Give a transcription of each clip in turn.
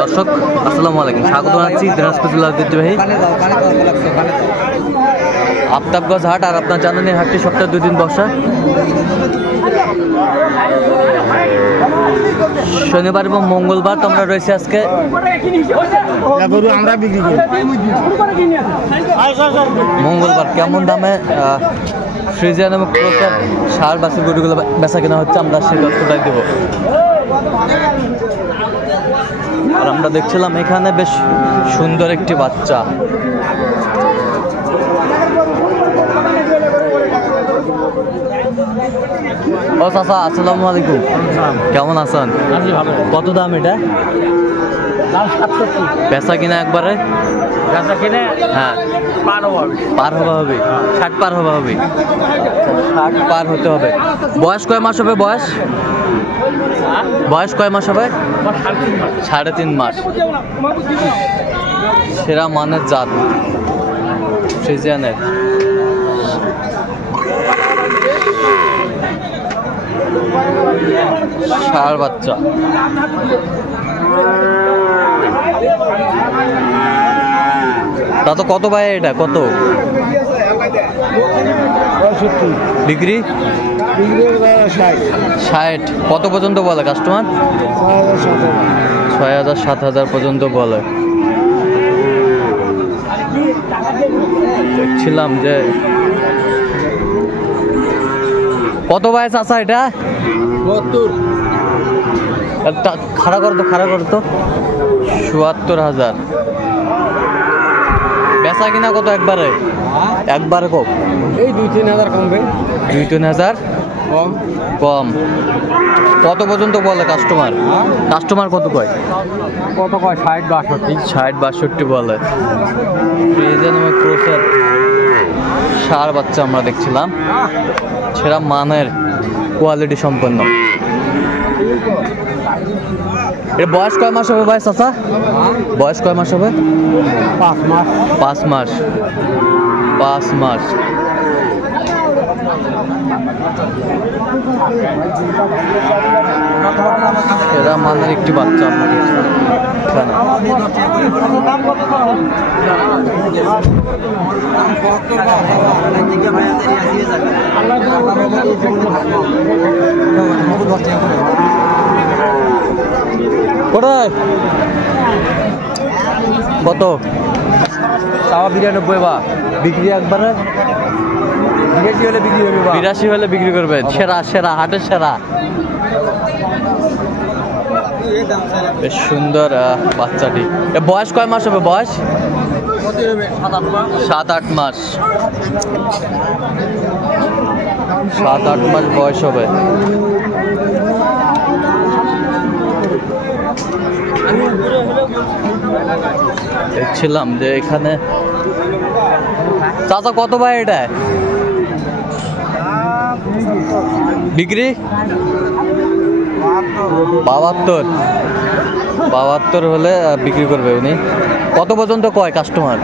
দর্শক আসসালামু আলাইকুম, স্বাগত জানাচ্ছি দিনাজপুর জেলার ঐতিহ্যবাহী আফতাবগঞ্জ হাট। আর আপনার জানেন এই হাটটি সপ্তাহে 2 দিন বসা, শনিবার এবং মঙ্গলবার। তো আমরা রয়েছি আজকে মঙ্গলবার। কেমন দামে ফ্রিজিয়ান এবং ক্রোসার সার বাছুর গরুগুলো বেচা কেনা হচ্ছে, আমরা সেই তথ্যটাই দেব। আর আমরা দেখছিলাম এখানে বেশ সুন্দর একটি বাচ্চা। ও চাচা আসসালামু আলাইকুম, কেমন আছেন? কত দাম এটা? বেচা কিনা একবারে? বেচা কিনে হ্যাঁ, পার হওয়া হবে 60 পার হওয়া হবে, 60 পার হতে হবে। বয়স কয় মাস হবে? বয়স কয় মাস হবে? 3.5 মাস। সেরা মানের জাত ফ্রিজিয়ানের। ষাঁড় বাচ্চা। তা তো কত ভাই এটা? কত বিক্রি? 60। কত পর্যন্ত বলে কাস্টমার? 6000 7000 পর্যন্ত বলে। দেখছিলাম যে কত ভাই চাচা এটা? 72। খাড়া করতো 77000। বেচা কিনা কত একবারে? একবারে কম? এই 2-3 হাজার কমবে। 2-3 হাজার কম। কত পর্যন্ত বলে কাস্টমার? কাস্টমার কত কয়? 60-62 বলে। ফ্রিজিয়ান এবং ক্রোসার ষাঁড় বাচ্চা আমরা দেখছিলাম, সেরা মানের কোয়ালিটি সম্পন্ন। এর বয়স কয় মাস হবে ভাই চাচা? বয়স কয় মাস হবে? 5 মাস। 5 মাস। 5 মাস। এরা মানের একটি বাচ্চা আপনাকে কত? 92 বা বিক্রি একবারে? 82 হলে বিক্রি করবেন। সেরা হাটের সেরা। বেশ সুন্দর বাচ্চাটি। বয়স কয় মাস হবে? বয়স 7-8 মাস। 7-8 মাস বয়স হবে। দেখছিলাম যে এখানে চাচা কত ভাই এটা বিক্রি? 72 হলে বিক্রি করবে উনি। কত পর্যন্ত কয় কাস্টমার?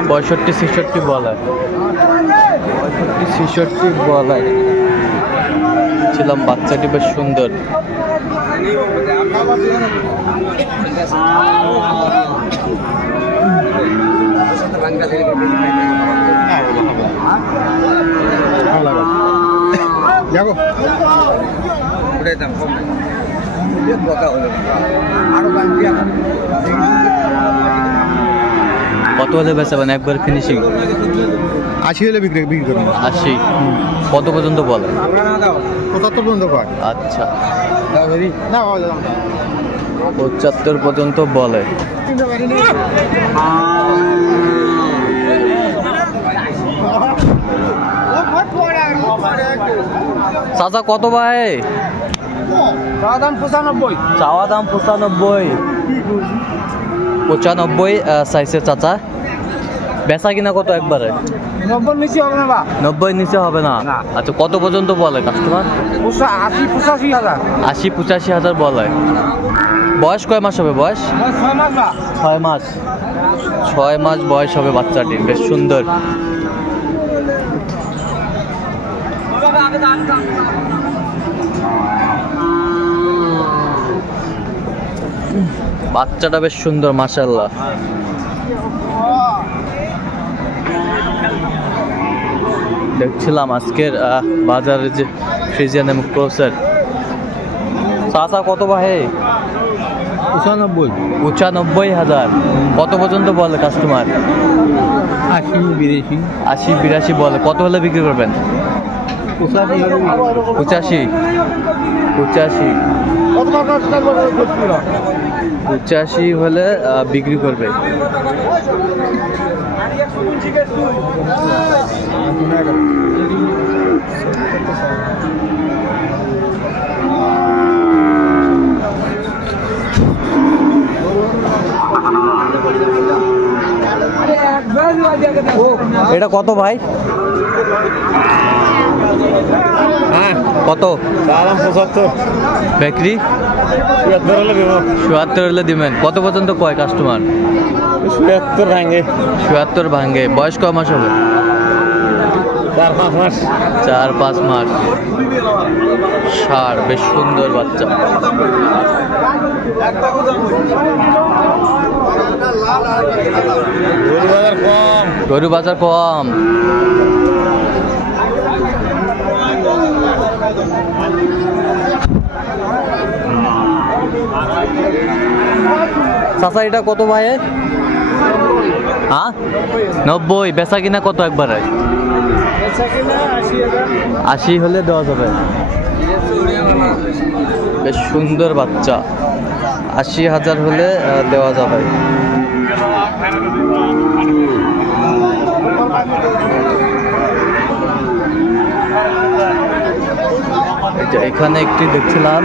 65-66 বলে। 65-66 বলে। ছিলাম বাচ্চাটি বেশ সুন্দর। কত হলে বেচাবেন একবার ফিনিশিং? 80 হলে বিক্রি করবেন। 80। কত পর্যন্ত বলে? 75 পর্যন্ত পায়। আচ্ছা, 75 পর্যন্ত বলে। চাচা কত ভাই? চাওয়া দাম 95। চাওয়া দাম 95 চাইছে চাচা। বেচা কিনা কত একবারে? 90 নিচে হবে না। 90 নিচে হবে না। আচ্ছা, কত পর্যন্ত বলে কাস্টমার? 80-85 হাজার। 80-85 হাজার বলে। বয়স কয় মাস হবে? বয়স 6 মাস। 6 মাস বয়স হবে বাচ্চাটির। বেশ সুন্দর। বাচ্চাটা বেশ সুন্দর মাশাআল্লাহ। দেখছিলাম আজকের বাজারে যে ফ্রিজিয়ান এবং ক্রোসের চাচা কত ভাই? 95,000। কত পর্যন্ত বলে কাস্টমার? 80-82 বলে। কত হলে বিক্রি করবেন? 85 হলে বিক্রি করবে। এটা কত ভাই? কত? 75 বিক্রি 77 হলে দিবেন। কত পর্যন্ত কয় কাস্টমার? 77 ভাঙে। বয়স কয় মাস হবে? 4-5 মাস। ষাঁড় বেশ সুন্দর বাচ্চা। গরু বাজার কম। চাচা এটা কত ভাই? হ্যাঁ 90। বেচা কিনা কত একবারে? 80 হলে দেওয়া যাবে। বেশ সুন্দর বাচ্চা। 80,000 হলে দেওয়া যাবে। এখানে একটি দেখছিলাম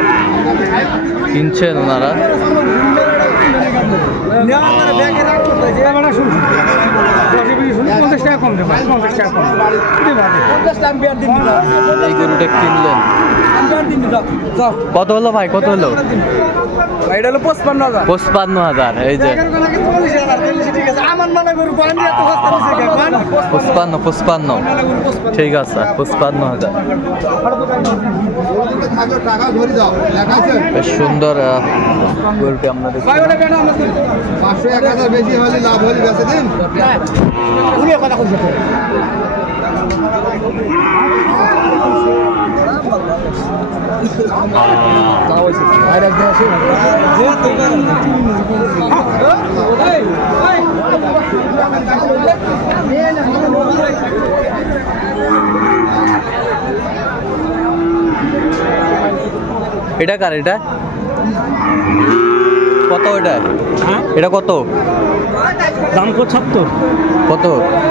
কিনছেন ওনারা। এই গরুটা কিনলেন কত হলো ভাই? কত হলো? 55,000। এই যে 55। ঠিক আছে 55,000। বেশ সুন্দর গরুটি আমরা দেখি। 500-1000 বেশি হলে লাভ হলে বেঁচে দিন। এটা কার? এটা কত? এটা কত দাম? 75। কত?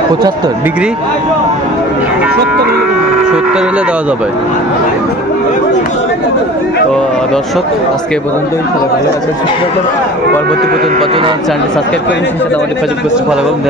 75 বিক্রি 70 হলে দেওয়া যাবে। তো দর্শক আজকে এই পর্যন্তই। ভালো আছেন, সুস্থ থাকবেন। পরবর্তী চ্যানেল সাবস্ক্রাইব করে আমাদের ফেসবুক পেজটি ফলো করুন।